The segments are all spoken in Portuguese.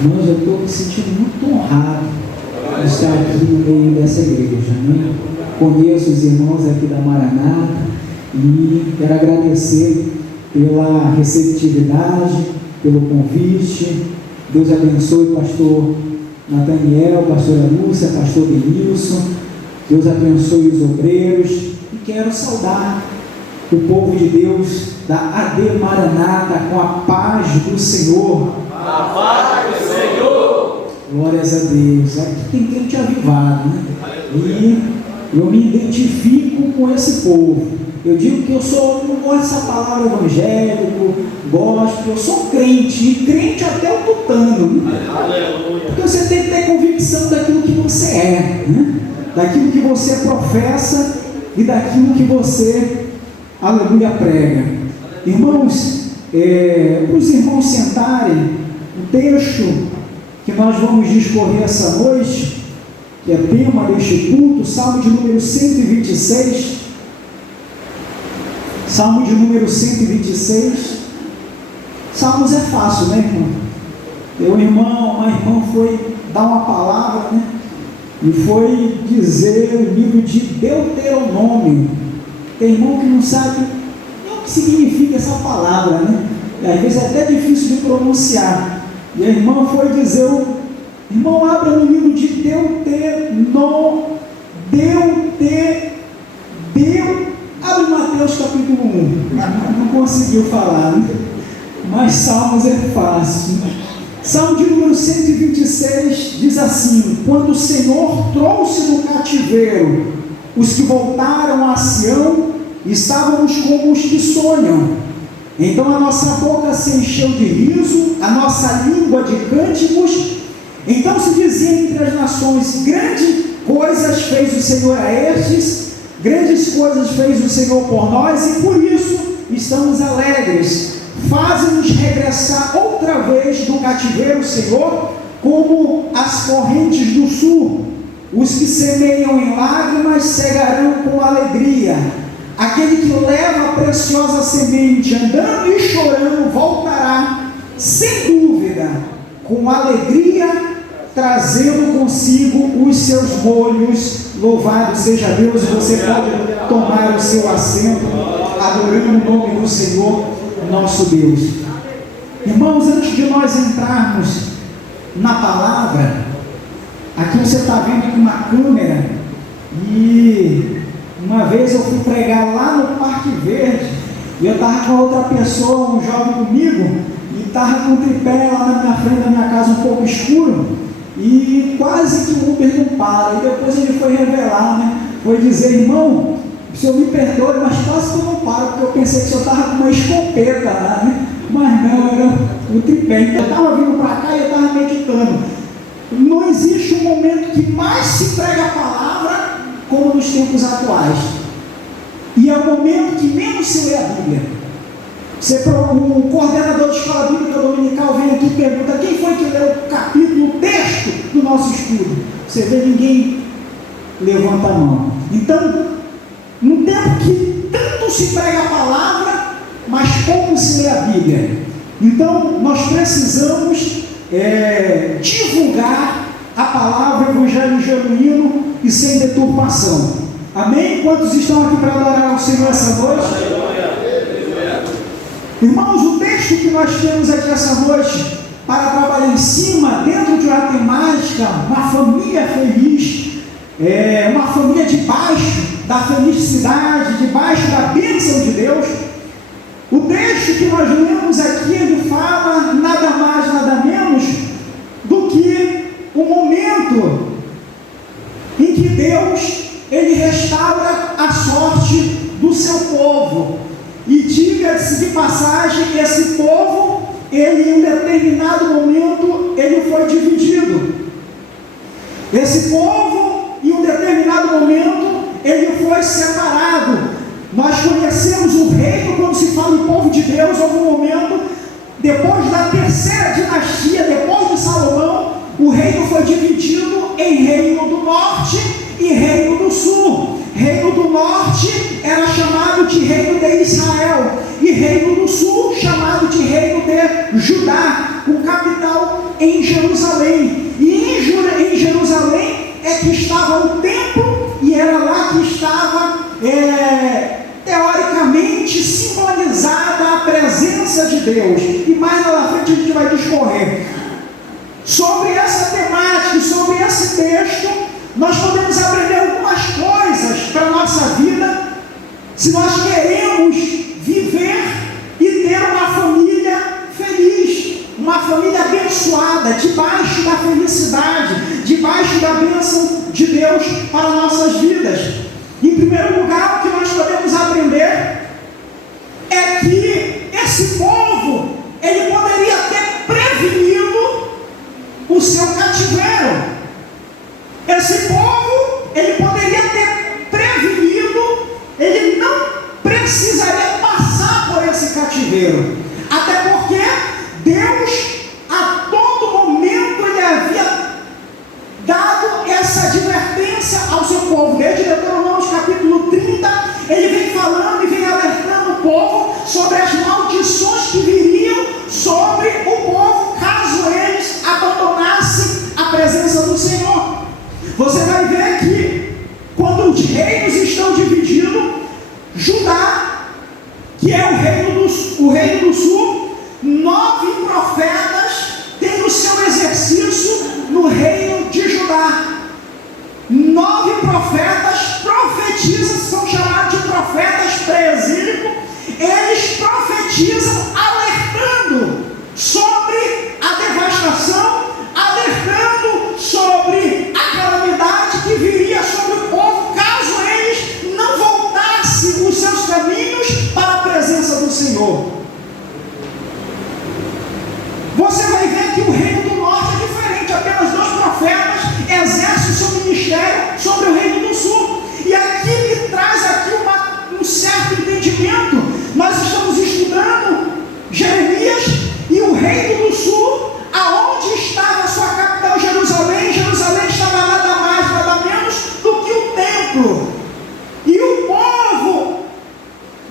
Mas eu estou me sentindo muito honrado de estar aqui no meio dessa igreja, né? Conheço os irmãos aqui da Maranata e quero agradecer pela receptividade, pelo convite. Deus abençoe o pastor Nathaniel, pastora Lúcia, pastor Denilson. Deus abençoe os obreiros. E quero saudar o povo de Deus da AD Maranata com a paz do Senhor. A paz do Senhor. Glórias a Deus. Aqui tem crente avivado, né? E eu me identifico com esse povo. Eu digo que eu não gosto dessa palavra evangélico, gosto, eu sou crente, e crente até o tutano, né? Porque você tem que ter convicção daquilo que você é, né? Daquilo que você professa e daquilo que você, aleluia, prega. Irmãos, para os irmãos sentarem, o texto que nós vamos discorrer essa noite, que é tema deste culto, Salmo de número 126. Salmo de número 126. Salmos é fácil, né, irmão? Uma irmã foi dar uma palavra, né? E foi dizer o livro de Deuteronômio. Tem irmão que não sabe nem o que significa essa palavra, né? E às vezes é até difícil de pronunciar. E a irmã foi dizer, irmão, abra no livro de abre Mateus capítulo 1. Não conseguiu falar, né? Mas Salmos é fácil. Salmo de número 126 diz assim: quando o Senhor trouxe do cativeiro os que voltaram a Sião, estávamos como os que sonham. Então a nossa boca se encheu de riso, a nossa língua de cânticos. Então se dizia entre as nações: grandes coisas fez o Senhor a estes, grandes coisas fez o Senhor por nós, e por isso estamos alegres. Faze-nos regressar outra vez do cativeiro, Senhor, como as correntes do sul. Os que semeiam em lágrimas cegarão com alegria. Aquele que leva a preciosa semente, andando e chorando, voltará, sem dúvida, com alegria, trazendo consigo os seus molhos. Louvado seja Deus. Você pode tomar o seu assento, adorando o nome do Senhor, nosso Deus. Irmãos, antes de nós entrarmos na palavra, aqui você está vendo aqui uma câmera, e uma vez eu fui pregar lá no Parque Verde, e eu estava com outra pessoa, um jovem comigo, e estava com um tripé lá na minha frente da minha casa, um pouco escuro, e quase que o Uber não para. E depois ele foi revelar, né? Foi dizer: irmão, o senhor me perdoe, mas quase que eu não paro, porque eu pensei que o senhor estava com uma escopeta lá, né? Mas não, era o tripé. Então eu estava vindo para cá e eu estava meditando. Não existe um momento que mais se prega a palavra como nos tempos atuais. E é o momento que menos se lê a Bíblia. O coordenador de escola bíblica dominical vem aqui e pergunta: quem foi que leu o capítulo, o texto do nosso estudo? Você vê, ninguém levanta a mão. Então, num tempo que tanto se prega a palavra, mas pouco se lê a Bíblia, então nós precisamos divulgar a palavra, evangelho genuíno e sem deturpação. Amém? Quantos estão aqui para adorar o Senhor essa noite? Irmãos, o texto que nós temos aqui essa noite para trabalhar em cima, dentro de uma temática, uma família feliz, uma família debaixo da felicidade, debaixo da bênção de Deus. O texto que nós lemos aqui, ele fala nada mais, nada menos do que o momento em que Deus, ele restaura a sorte do seu povo. E diga-se de passagem, esse povo, ele em um determinado momento, ele foi dividido. Esse povo, em um determinado momento, ele foi separado. Nós conhecemos o reino, quando se fala em povo de Deus, houve um momento, depois da terceira dinastia, depois de Salomão, o reino foi dividido em reino do norte e reino do sul. Reino do norte era chamado de reino de Israel, e reino do sul chamado de reino de Judá, com capital em Jerusalém. E em Jerusalém é que estava o templo, e era lá que estava, teoricamente, simbolizada a presença de Deus. E mais lá na frente a gente vai discorrer sobre essa temática, sobre esse texto. Nós podemos aprender algumas coisas para a nossa vida, se nós queremos viver e ter uma família feliz, uma família abençoada, debaixo da felicidade, debaixo da bênção de Deus para nossas vidas. Em primeiro lugar, o que nós podemos aprender é que esse povo, ele poderia ter prevenido o seu cativeiro. Esse povo, ele poderia ter prevenido, ele não precisaria passar por esse cativeiro, até porque Deus, a todo momento, ele havia dado essa advertência ao seu povo. Desde Deuteronômio capítulo 30, ele vem falando e vem alertando o povo sobre as maldições que viriam sobre o povo caso eles abandonassem a presença do Senhor. Você vai ver que quando os reinos estão divididos, Judá, que é o reino do sul, 9 profetas têm o seu exercício no reino de Judá. 9 profetas profetizam, são chamados de profetas pré-exílicos. Eles profetizam alertando sobre a devastação, alertando sobre a calamidade que viria sobre o povo caso eles não voltassem os seus caminhos para a presença do Senhor. Você vai ver que o reino do norte é diferente. Apenas 2 profetas exercem o seu ministério sobre o reino do sul. E aqui me traz aqui um certo entendimento. Nós estamos estudando Jeremias e o reino do sul, aonde estava a sua capital Jerusalém. Jerusalém estava nada mais, nada menos do que o templo. E o povo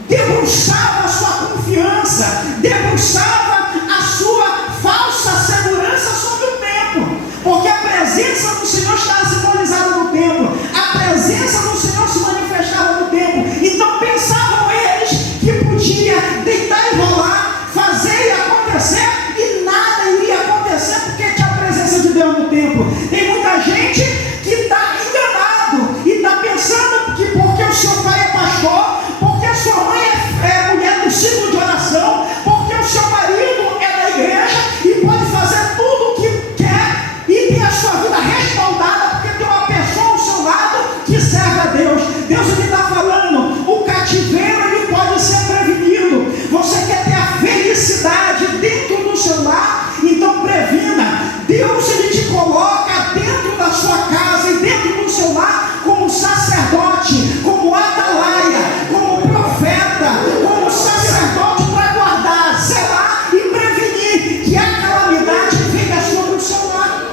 debruçava a sua confiança, debruçava a sua falsa segurança sobre o templo, porque a presença do Senhor estava simbolizada no templo, a presença do Senhor se manifestava no templo. Então pensavam eles que podia deitar e rolar, fazer e acontecer, e nada iria acontecer porque tinha a presença de Deus no templo. Tem muita gente que está enganado e está pensando que porque o seu pai é pastor, porque a sua mãe é mulher do ciclo de oração, porque o seu marido é da igreja e pode fazer tudo o que quer e tem a sua vida respaldada porque tem uma pessoa ao seu lado que serve a Deus. Deus está falando, o cativeiro ele pode ser prevenido. Você quer ter a felicidade dentro do seu lar? Então previna. Deus ele te coloca dentro da sua casa e dentro do seu lar como sacerdote, como atalaia, como profeta, como sacerdote para guardar, zelar e prevenir que a calamidade venha sobre o seu lar.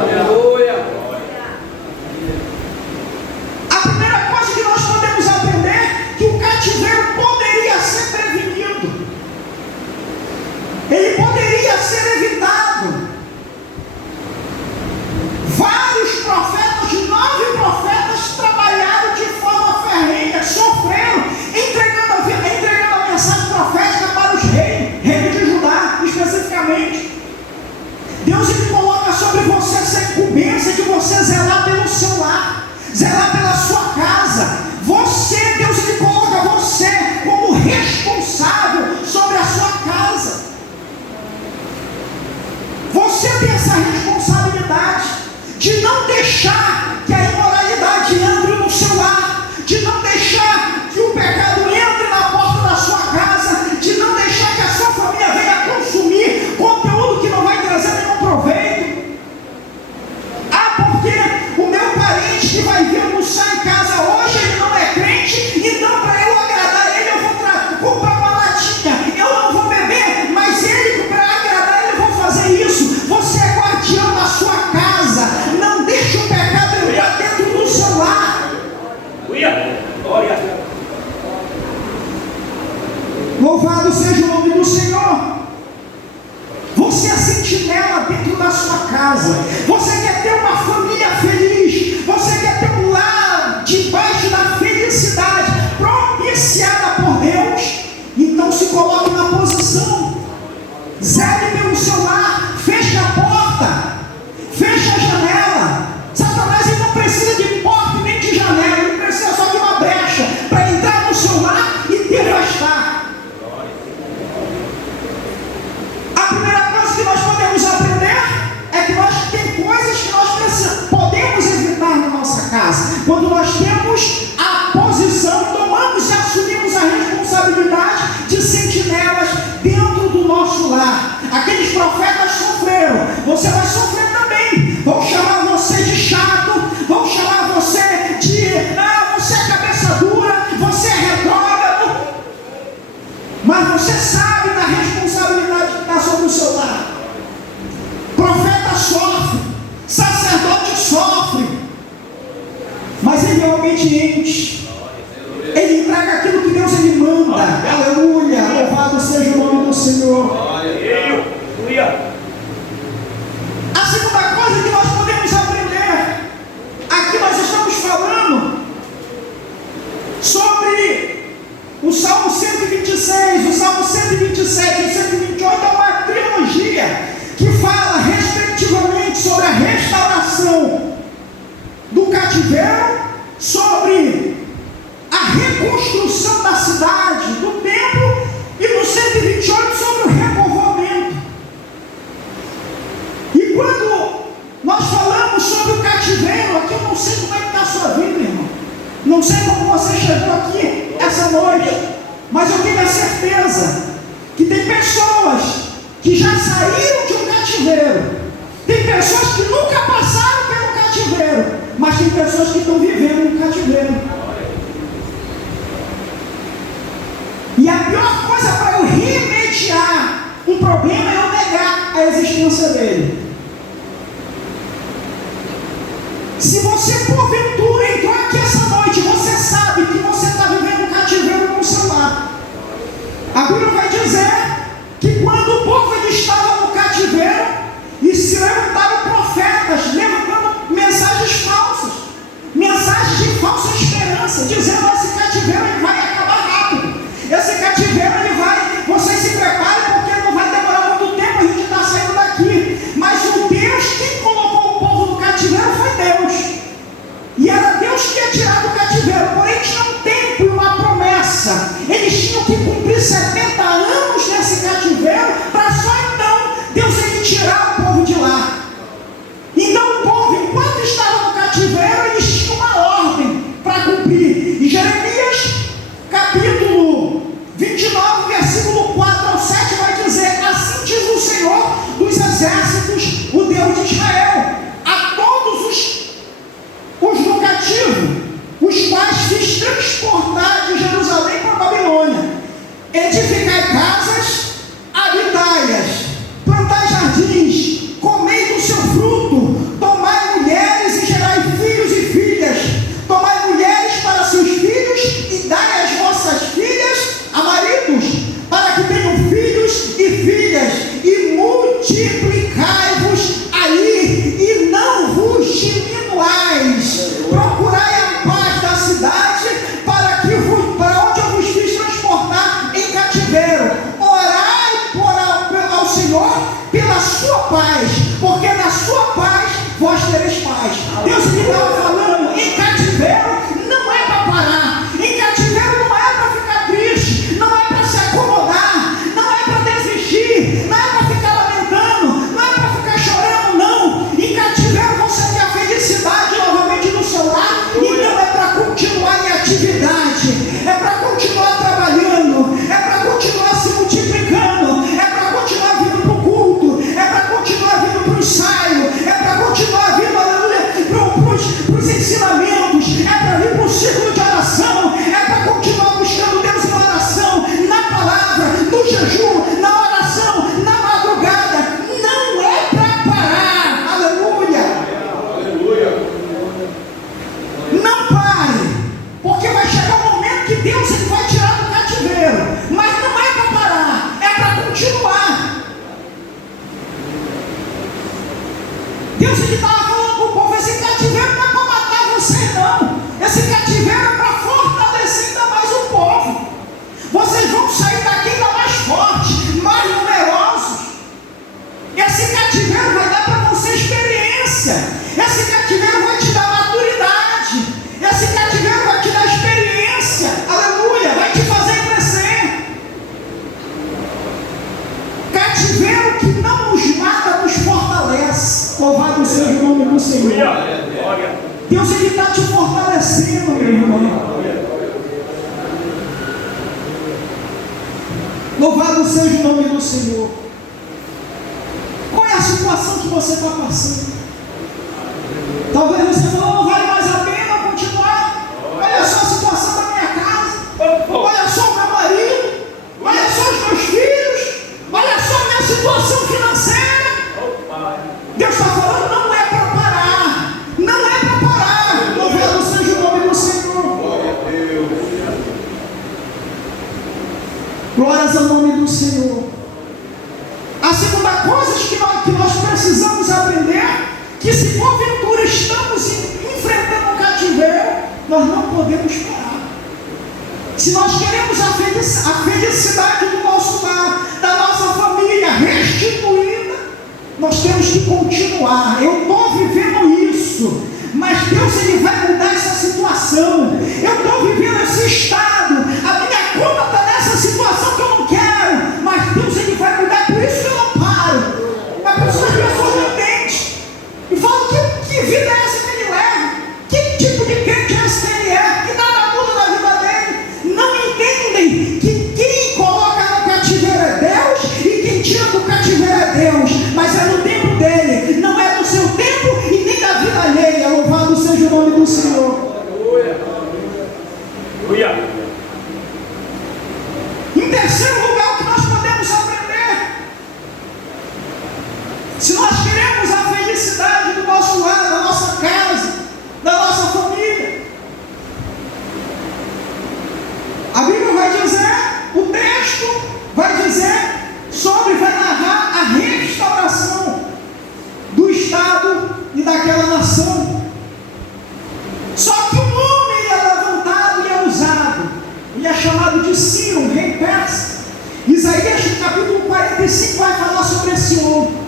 Aleluia. A primeira coisa que nós podemos aprender é que o cativeiro poderia ser prevenido, ele poderia ser evitado. Vários profetas, 9 profetas trabalharam de forma ferrenha, sofreram, entregando a mensagem profética para os reis, reino de Judá especificamente. Deus ele coloca sobre você essa incumbência de você zelar pelo seu lar, zelar pela sua casa. Deus ele coloca você como responsável sobre a sua casa. Você tem essa responsabilidade de não deixar que a imoralidade entre no seu lar, de não deixar que o pecado entre na porta da sua casa, de não deixar que a sua família venha consumir conteúdo que não vai trazer nenhum proveito. Porque o meu parente que vai vir almoçar em casa hoje, ele não é crente, então para eu agradar ele eu vou comprar uma latinha, eu não vou beber, mas ele, para agradar ele, eu vou fazer isso. Você é guardião da sua casa, não deixe o pecado entrar dentro do seu lar. Louvado seja o nome do Senhor. Você é sentinela dentro da sua casa. Você quer ter uma família feliz. Você quer ter um lar debaixo da felicidade propiciada por Deus. Então se coloque na posição. Zele pelo seu lar. Feche a porta. Feche a janela. Satanás ele não precisa de porta nem de janela. Ele precisa só de uma brecha para entrar no seu lar e devastar. A primeira coisa que nós podemos aprender é que nós tem coisas que nós podemos evitar na nossa casa. Quando nós temos a posição, tomamos e assumimos a responsabilidade de sentinelas dentro do nosso lar. Aqueles profetas sofreram. Você vai sofrer também. Vão chamar você de chato. Vão chamar você de você é cabeça dura. Você é retrógrado. Mas você sabe da responsabilidade que está sobre o seu lar. Profeta sofre. Sacerdote sofre. Mas ele é obediente. Ele entrega aquilo que Deus ele manda. Aleluia. Louvado seja o nome do Senhor. A segunda coisa que nós podemos aprender, aqui nós estamos falando sobre o Salmo 126, o Salmo 127 e o 128 é uma trilogia que fala respectivamente sobre a restauração do cativeiro, sobre a reconstrução da cidade, do templo, e no 128 sobre o repovoamento. E quando nós falamos sobre o cativeiro, aqui eu não sei como é que está a sua vida, irmão. Não sei como você chegou aqui essa noite, mas eu tenho a certeza que tem pessoas que já saíram de um cativeiro. Tem pessoas que nunca passaram pelo cativeiro, mas tem pessoas que estão vivendo no cativeiro. E a pior coisa para eu remediar um problema é eu negar a existência dele. Se você porventura entrou aqui essa noite, você sabe que você está vivendo um cativeiro no seu lar. A Bíblia vai dizer que quando o povo ele estava no cativeiro e se levantaram profetas, levantando mensagens falsas, mensagens de falsa esperança, dizendo que esse cativeiro ele vai acabar rápido. Esse cativeiro ele vai, vocês se preparem porque não vai demorar muito tempo, a gente está saindo daqui. Mas o Deus que colocou o povo no cativeiro foi Deus. E era Deus que ia tirar do cativeiro, porém tinha um tempo e uma promessa. Eles tinham que cumprir 70 anos nesse cativeiro, para só então Deus ia tirar o povo de lá. Então o povo, enquanto estava no cativeiro, eles tinham uma ordem para cumprir. E Jeremias, capítulo 29, versículo 4 ao 7, vai dizer: assim diz o Senhor dos exércitos, o Deus de Israel, a todos os do cativo, os quais fiz transportar de Jerusalém para a Babilônia: edificai casas, habitai-as, plantai jardins, comei do seu fruto, tomai mulheres e gerai filhos e filhas, tomai mulheres para seus filhos e dai as vossas filhas a maridos, para que tenham filhos e filhas, e multiplicai-vos aí, e não vos diminuais. Procurai a paz da cidade, para onde eu vos fiz transportar em cativeiro. Orai ao Senhor pela sua paz, porque na sua paz vós tereis paz. Deus me estava falando, em cativeiro não é para parar, em cativeiro não é para ficar triste, não é para se acomodar, não é para desistir, não é para ficar lamentando, não é para ficar chorando, não. Em cativeiro você tem a felicidade novamente no seu lar, então é para continuar em atividade, é para continuar trabalhando, é para continuar se multiplicando, é para continuar vindo para o culto, é para continuar vindo para o ensaio, é para continuar vindo, aleluia, para os Deus estava falando com o povo: esse cativeiro não é para matar vocês, não. Esse cativeiro é para fortalecer ainda mais o povo. Vocês vão sair daqui ainda mais fortes, mais numerosos. Esse cativeiro vai dar para você experiência. Esse cativeiro vai te dar maturidade. Esse cativeiro vai te dar experiência. Aleluia, vai te fazer crescer. Cativeiro que não nos mata, nos fortalece. Louvado seja o nome do Senhor. Deus, Ele está te fortalecendo, meu irmão. Louvado seja o nome do Senhor. Qual é a situação que você está passando? Talvez você falou: não vale mais a pena continuar. Olha só a situação da minha casa. Olha só o meu marido. Olha só os meus filhos. Olha só a minha situação financeira. Deus está falando: não é para parar. Não é para parar. Louvado seja o nome do Senhor. Glórias ao nome do Senhor. A segunda coisa que nós precisamos aprender: que se porventura estamos enfrentando um cativeiro, nós não podemos parar. Se nós queremos a felicidade do nosso lar, da nossa família restituída, nós temos que continuar. Eu estou vivendo isso, mas Deus, Ele vai mudar essa situação. Eu estou vivendo esse estado, a minha conta está nessa situação que eu não quero, mas Deus, Ele vai mudar. Por isso que eu não paro. Mas por isso que as pessoas não entendem e falam: que vida é essa que ele leva? Que tipo de crente é esse que ele é? Que nada muda na vida dele. Não entendem que quem coloca no cativeiro é Deus e quem tira do cativeiro é Deus, mas é no tempo dele, não é no seu tempo e nem da vida alheia. Louvado seja o nome do Senhor. Em terceiro lugar, o que nós podemos aprender: se nós queremos a felicidade do nosso lar, da nossa casa, da nossa família, a Bíblia vai dizer, o texto vai dizer vai narrar a restauração do Estado e daquela nação. Só que um homem é levantado e é usado. Ele é chamado de Ciro, rei persa. Isaías, no capítulo 45, vai falar sobre esse homem.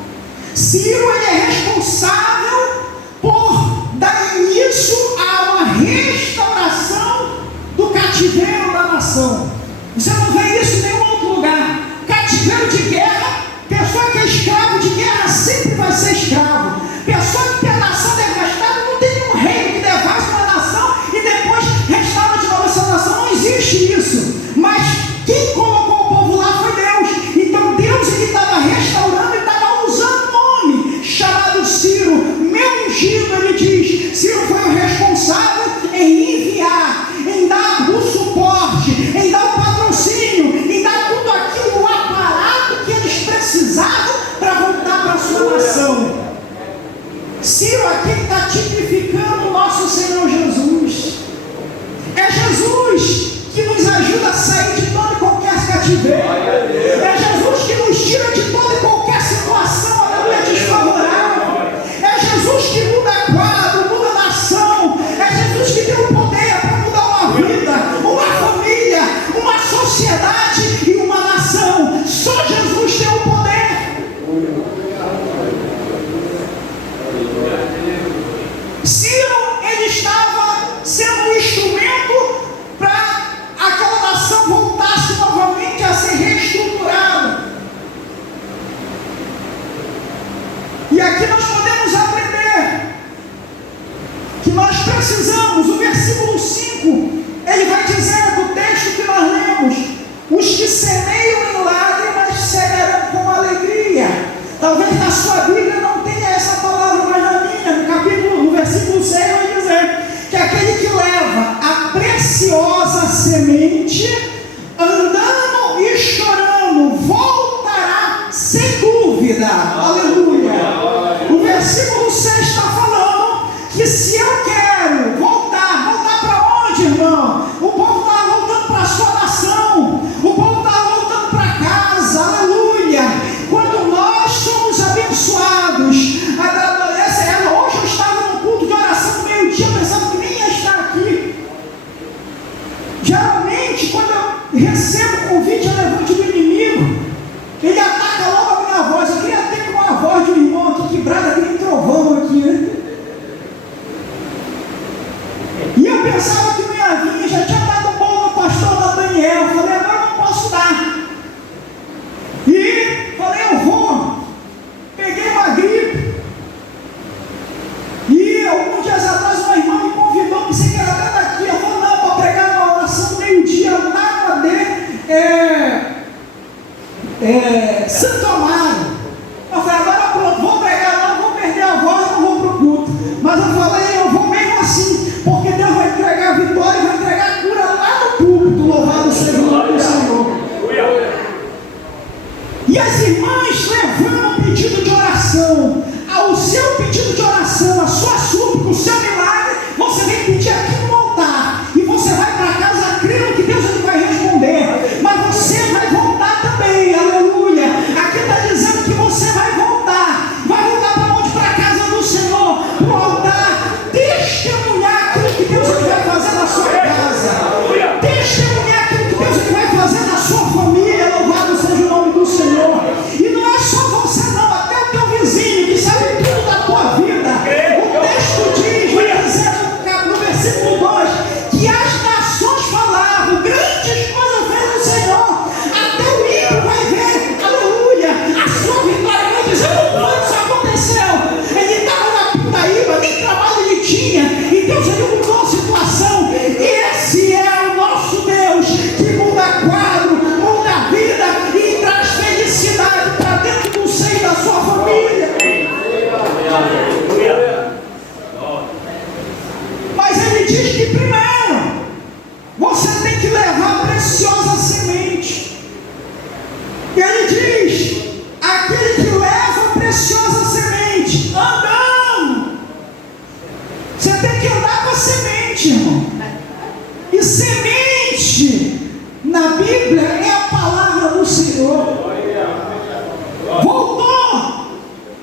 Ciro, ele é responsável por dar início a uma restauração do cativeiro da nação. Você não vê isso em nenhum outro lugar. Cativeiro de guerra, pessoa que é escravo de guerra sempre vai ser escravo. Pessoa que tem a nação devastada, não tem nenhum reino que devasta uma nação e depois restaura de novo essa nação. Não existe isso. Mas quem colocou o povo lá foi Deus. Então Deus, Ele estava restaurando e estava usando um homem chamado Ciro, meu ungido. Ele diz: Ciro foi o responsável em enviar, em dar o suporte, em dar o patrocínio, em dar tudo aquilo, o aparato que eles precisavam para voltar para a sua nação. Ciro aqui está tipificando o nosso Senhor Jesus. É Jesus que nos ajuda a sair de todo e qualquer cativeiro. É Jesus que nos tira de toda e qualquer situação, aleluia, desfavorável. É Jesus que muda quadro, muda nação. É Jesus que tem o poder para mudar uma vida, uma família, uma sociedade e uma nação. Só Jesus tem o poder. Ciro, ele estava sendo um instrumento para aquela nação voltasse novamente a ser reestruturada. E aqui nós podemos aprender que nós precisamos, o versículo 5, ele vai dizer do texto que nós lemos: os que semeiam em lágrimas semearão com alegria. Talvez na sua Bíblia não tenha essa palavra, mas na minha, no versículo 6 vai dizer que aquele que leva a preciosa semente, andando e chorando, voltará sem dúvida. Aleluia. O versículo 6 está falando que se eu quero voltar para onde, irmão? O povo está voltando para a sua nação, o povo está voltando para casa. Aleluia. Quando nós somos abençoados oração, ao seu pedido de oração, a sua súplica, o seu milagre, você vem pedir aqui no altar, e você vai para casa crendo que Deus ele vai responder, mas você vai voltar também, aleluia. Aqui está dizendo que você vai voltar para onde? Para a casa do Senhor, para o altar, testemunhar aquilo que Deus ele vai fazer na sua casa, testemunhar aquilo que Deus ele vai fazer na sua família. Louvado seja o nome do Senhor. E não é só você não, até o teu vizinho que sabe tudo da tua vida. O texto diz, vai dizer no versículo 2, que as nações falavam, grandes coisas fez o Senhor, até o ímpio vai ver, aleluia, a sua vitória. Vai dizer, como foi que isso aconteceu? Ele estava na pindaíba, nem trabalho ele tinha, e Deus ele mudou a situação. Esse é o nosso Deus, que muda quadro, muda a vida e traz felicidade para dentro do seio da sua família. Mas ele diz que primeiro você tem que levar a preciosa semente. E ele diz, aquele que leva a preciosa semente, andando. Você tem que andar com a semente, irmão. E semente na Bíblia é a palavra do Senhor. Voltou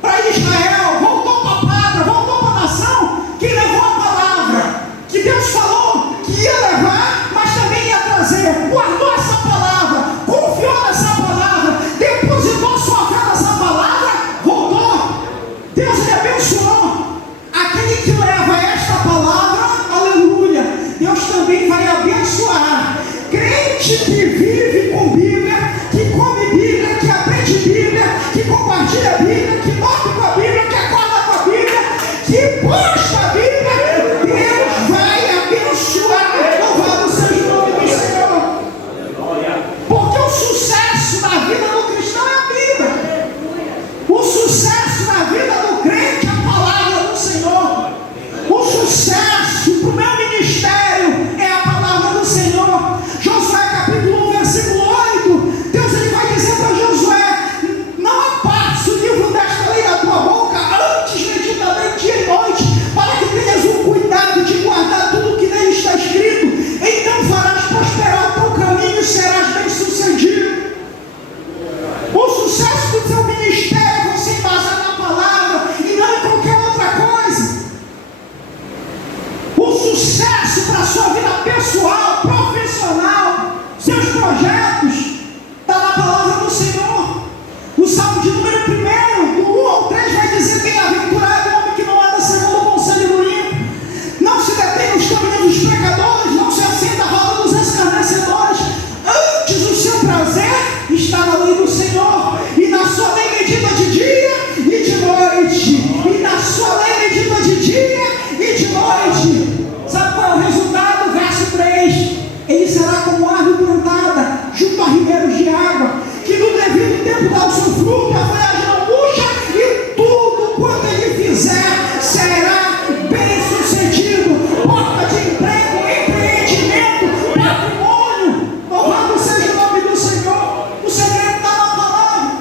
para Israel, voltou para a pátria, voltou para a nação que levou a palavra, que Deus falou que ia levar, mas também ia trazer. Guardou essa palavra, confiou nessa palavra, depositou sua fé nessa palavra, voltou. Deus lhe abençoou. Aquele que leva esta palavra, aleluia, Deus também vai abençoar. Crente que vive com Bíblia, que come Bíblia, que aprende Bíblia, que compartilha a Bíblia, que dorme com a Bíblia, que acorda com a Bíblia, que posta a Bíblia, Deus vai abençoar. Louvado seja o nome do Senhor. Porque o sucesso na vida do cristão é a Bíblia. O sucesso na vida do crente é a palavra do Senhor. O sucesso para o meu ministério é a palavra do Senhor. Josué capítulo 1, versículo 8, Deus ele vai dizer para Josué, não apartes o livro desta lei da tua boca, antes medita nele dia e noite, para que tenhas o cuidado de guardar tudo que nele está escrito, então farás prosperar o teu caminho e serás bem sucedido. O sucesso do teu ministério é você embasar na palavra e não em qualquer outra coisa. O sucesso para a sua vida pessoal, profissional, seus projetos, está na palavra do Senhor. O Salmo de número 1, do 1 ao 3, vai dizer, bem-aventurado o homem que não anda segundo o conselho do ímpio, não se detém nos caminhos dos pecadores, não se assenta à roda dos escarnecedores, antes o seu prazer está na lei do Senhor, e na sua lei medita de dia e de noite, e na sua lei medita de dia e de noite. Sabe qual é o resultado? Verso 3, ele será como árvore plantada junto a ribeiros de água, que no devido tempo dá o seu fruto, a folhagem não murcha, e tudo quanto ele fizer será bem sucedido. Porta de emprego, empreendimento, patrimônio, louvado seja o nome do Senhor. O segredo está na palavra.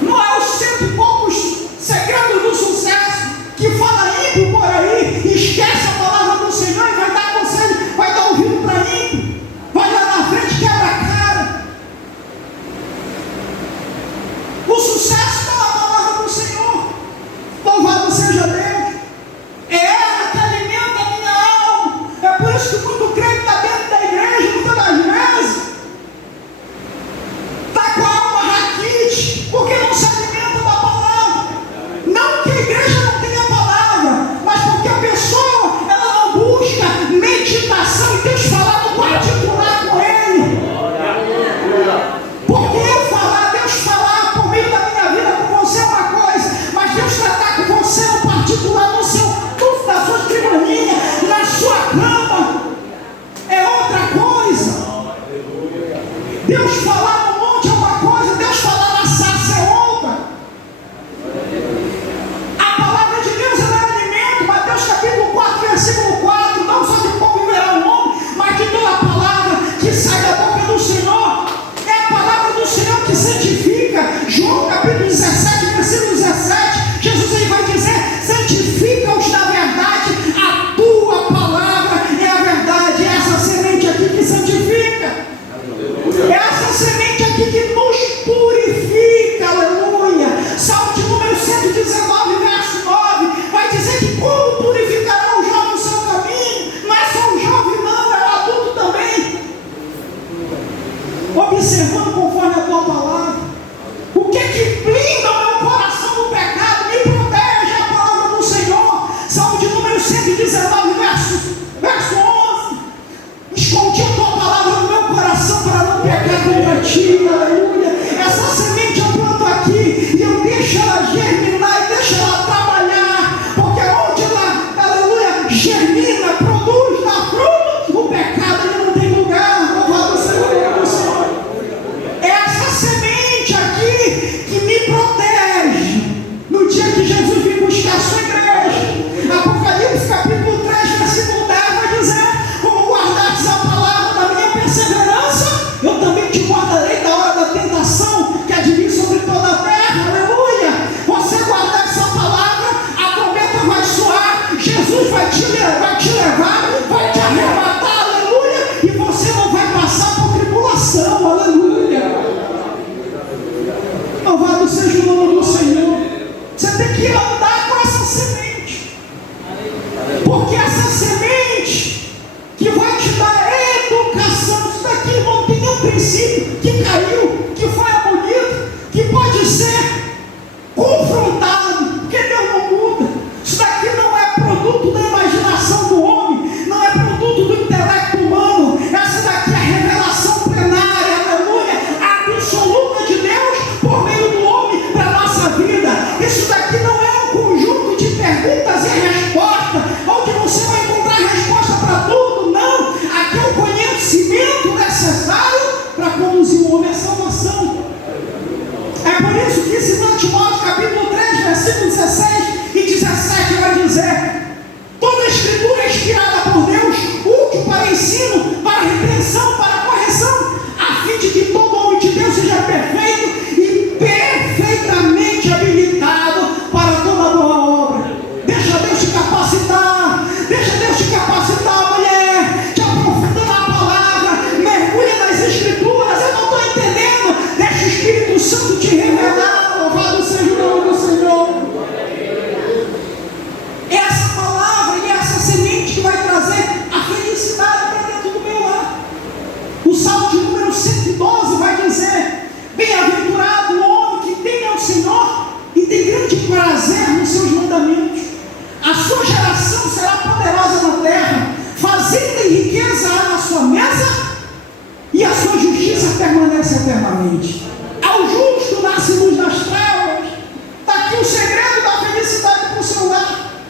Não é os 100 e poucos segredos do sucesso que fala ímpio por aí, esquece a palavra do Senhor e vai dar conselho, vai dar ouvido para ímpio, vai lá na frente, quebra a cara. 2 Timóteo capítulo 3, versículo 16 e 17 vai dizer: toda a escritura é inspirada por Deus, útil para ensino, para repreensão, para correção, a fim de que todo homem de Deus seja perfeito e perfeitamente habilitado para toda boa obra. Deixa Deus te capacitar, mulher, te aprofundar na palavra, mergulha nas escrituras. Eu não estou entendendo, deixa o Espírito Santo te revelar. Louvado seja o nome do Senhor. Essa palavra e essa semente que vai trazer a felicidade para dentro do meu lar. O Salmo de número 112 vai dizer: bem-aventurado o homem que teme ao Senhor e tem grande prazer nos seus mandamentos. A sua geração será poderosa na terra, fazenda e riqueza há na sua mesa, e a sua justiça permanece eternamente. Ao justo nasce luz das trevas. Está aqui o segredo da felicidade para o seu lar.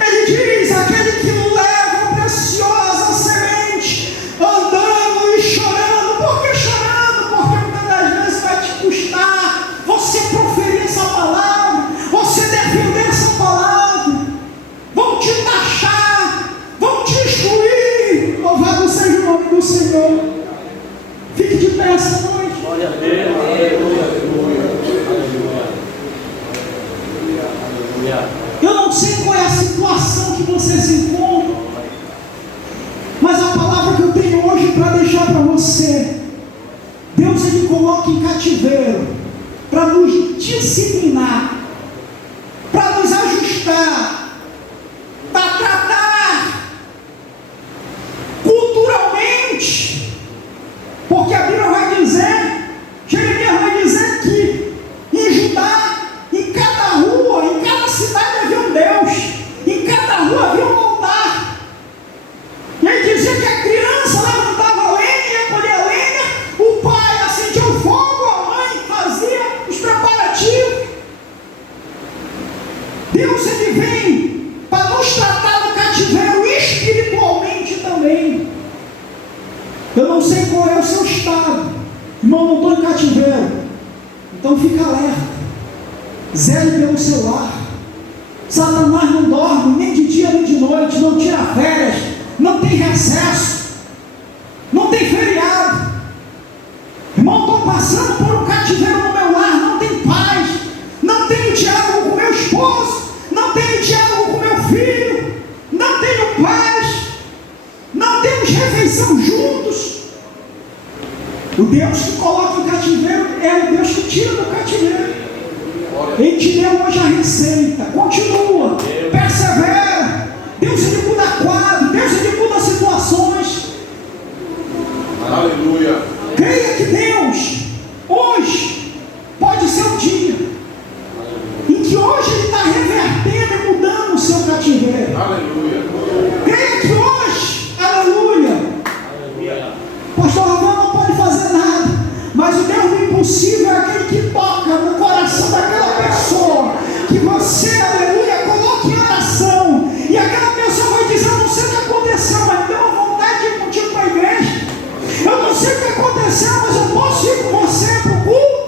Ele diz: aquele que leva a preciosa semente, andando e chorando. Por que chorando? Porque muitas das vezes vai te custar você proferir essa palavra, você defender essa palavra. Vão te taxar, vão te excluir. Louvado seja o nome do Senhor. Fique de pé essa noite. Glória a Deus. Aleluia. Eu não sei qual é a situação que você se encontra, mas a palavra que eu tenho hoje para deixar para você: Deus, Ele coloca em cativeiro para nos disciplinar, para nos ajustar, para tratar culturalmente, porque a Bíblia vai dizer, Jeremias vai dizer que em Judá, em cada rua, em cada cidade havia um Deus, em cada rua havia um altar. E aí dizia que a criança levantava a lenha, ia colher a lenha, o pai acendia o fogo, a mãe fazia os preparativos. Deus, Ele vem para nos tratar no cativeiro espiritualmente também. Eu não sei qual é o seu estado, irmão, não estou em cativeiro, então fica alerta, zele pelo seu lar. Satanás não dorme, nem de dia nem de noite, não tira férias, não tem recesso, não tem feriado. Irmão, estou passando por um cativeiro no meu lar, não tem paz, não tenho diálogo com meu esposo, não tenho diálogo com meu filho, não tenho paz, não temos refeição juntos. O Deus que coloca em cativeiro é o Deus que tira do cativeiro. Ele te deu hoje a receita. Continua, persevera. Deus, Ele muda quadro, Deus, Ele muda situações. Aleluia. Creia que Deus hoje pode ser um dia em que hoje Ele está revertendo e mudando o seu cativeiro. Aleluia. Creia que hoje, aleluia, pastor Rafael não pode fazer nada, mas o Deus do impossível é aquele que toca no coração daquela pessoa, que você, aleluia, coloque em oração, e aquela pessoa vai dizer: eu não sei o que aconteceu, mas deu uma vontade de ir contigo para a igreja. Eu não sei o que aconteceu, mas eu posso ir com você para o culto.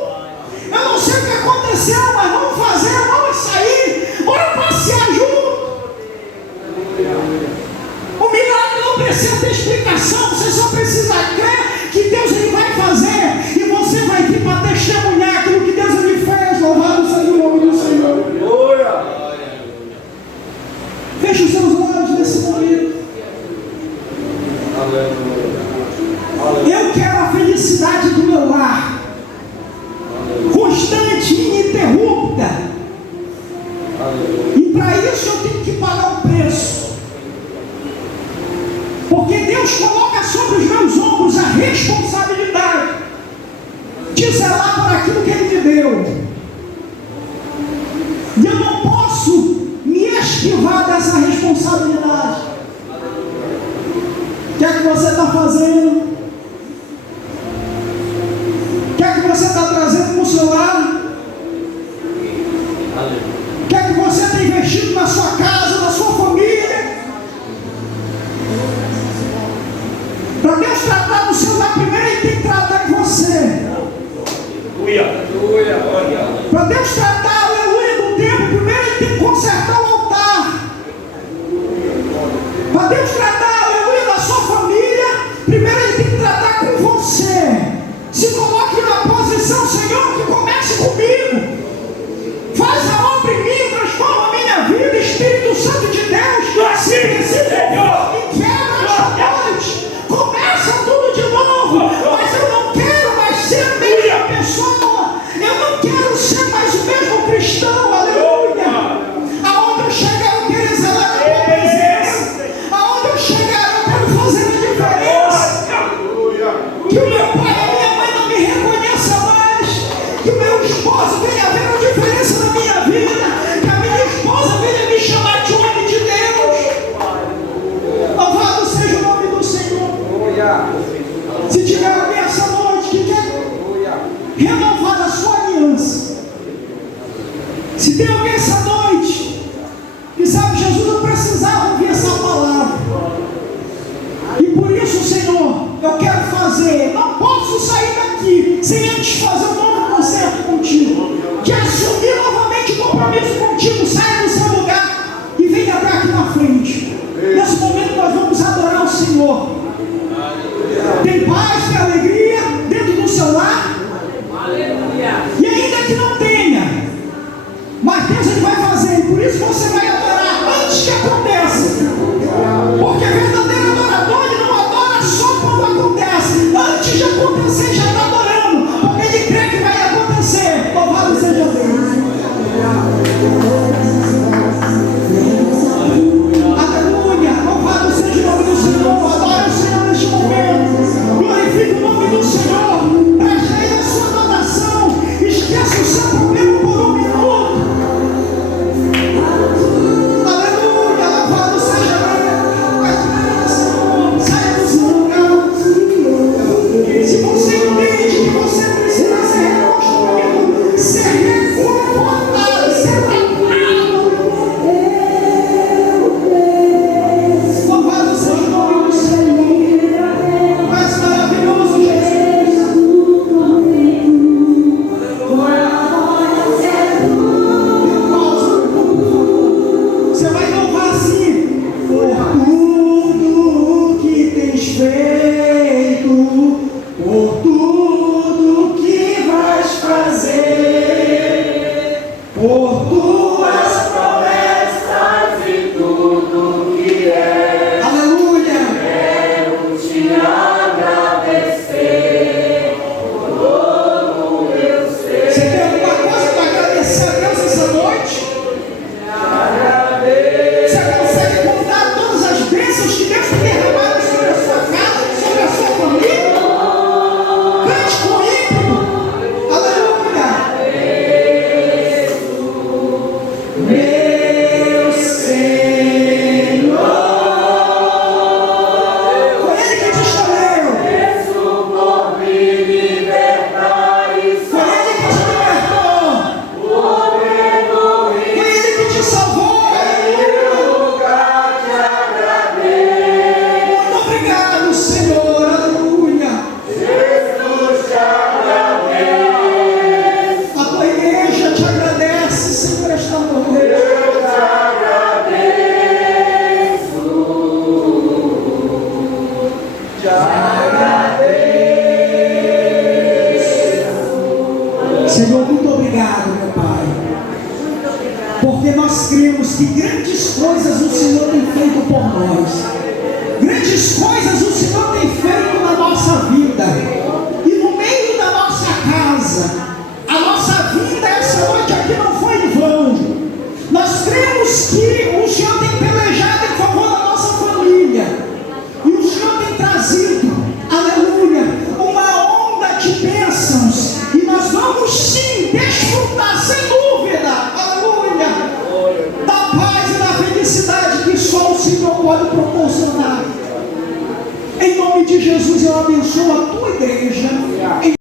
Eu não sei o que aconteceu, mas vamos fazer, vamos sair, bora passear junto. O milagre não precisa ter explicação, você só precisa crer que Deus, Ele vai fazer, e você vai vir para testemunhar aquilo que Deus, Ele fez. Louvado seja o nome do Senhor. Feche os seus olhos nesse momento. Eu quero a felicidade do meu lar, constante e ininterrupta. E para isso eu tenho que pagar um preço, porque Deus coloca sobre os meus ombros a responsabilidade de zelar por aquilo que Ele me deu. E eu não posso me esquivar dessa responsabilidade. O que é que você está fazendo? O que é que você está trazendo para o seu lar? O que é que você tem investido na sua casa, na sua família? Para Deus tratar no seu lar primeiro, Ele tem que tratar em você. Aleluia. Para Deus tratar, aleluia, do tempo, primeiro Ele tem que consertar o altar. Para Deus tratar, aleluia, da sua família, primeiro Ele tem que tratar com você. Se coloque na posição, Senhor, que comece comigo. Faz a obra em mim, transforma a minha vida, Espírito Santo de Deus. Se Senhor, me quebra esta noite. Começa tudo de novo. Mas eu não quero mais ser a mesma pessoa. Eu não quero ser mais o mesmo cristão. Aleluia. Aonde eu chegar, eu quero exalar a tua presença. Aonde eu chegar, eu quero fazer a diferença. Que o meu pai e a minha mãe não me reconheçam mais. Que o meu esposo venha ver a diferença na minha vida. Que a minha esposa venha me chamar de homem de Deus. Louvado seja o nome do Senhor. Se tiver alguém essa noite que quer renovar a sua aliança, se tem alguém essa noite que sabe, Jesus não precisava ouvir essa palavra, e por isso, Senhor, eu quero fazer, não posso sair daqui sem antes fazer um novo concerto contigo, que assumir novamente o compromisso contigo, saia do seu lugar e venha até aqui na frente. Nesse momento nós vamos adorar o Senhor. Tem paz, tem alegria dentro do seu lar. E ainda que não tenha, mas Deus Ele vai fazer, e por isso você vai adorar antes que aconteça. Porque verdadeiro adorador, ele não adora só quando acontece. Antes de acontecer, já está adorando, porque ele crê que vai acontecer. Louvado seja Deus. Aleluia. Louvado seja o nome do Senhor. Adora o Senhor neste momento. Glorifique o nome do Senhor. Preste a Ele a sua adoração. Esqueça o seu problema por um minuto. Aleluia. Louvado seja Deus. Saia do seu lugar. Se você entende que você precisa ser reconstruído, ser reconfortado, ser tratado, louvado seja o nome do Senhor. Mais maravilhoso Jesus. Você vai louvar assim: por tudo que tens feito, por tudo que vais fazer, por tuas promessas e tudo que é. Aleluia. Quero te agradecer por todo o meu ser. Você tem alguma coisa para agradecer a Deus essa noite? Você consegue contar todas as bênçãos que Deus tem derramado sobre a sua casa, sobre a sua família? Cante com ímpeto. Aleluia. Meu Senhor, foi Ele que te escolheu. Foi Ele que te libertou. Foi Ele que te salvou. Muito obrigado, Senhor. Aleluia. A tua igreja te agradece, Senhor, esta noite. Senhor, muito obrigado, meu Pai, porque nós cremos que grandes coisas o Senhor tem feito por nós, grandes coisas o Senhor tem feito na nossa vida, e no meio da nossa casa, a nossa vida essa noite aqui não foi em vão. Nós cremos que o Senhor tem pelejado em favor da nossa família, e o Senhor tem trazido, aleluia, uma onda de bênçãos, e nós vamos sim desfrutar, sem dúvida, aleluia, da paz e da felicidade que só o Senhor pode proporcionar. Em nome de Jesus, eu abençoo a tua igreja, em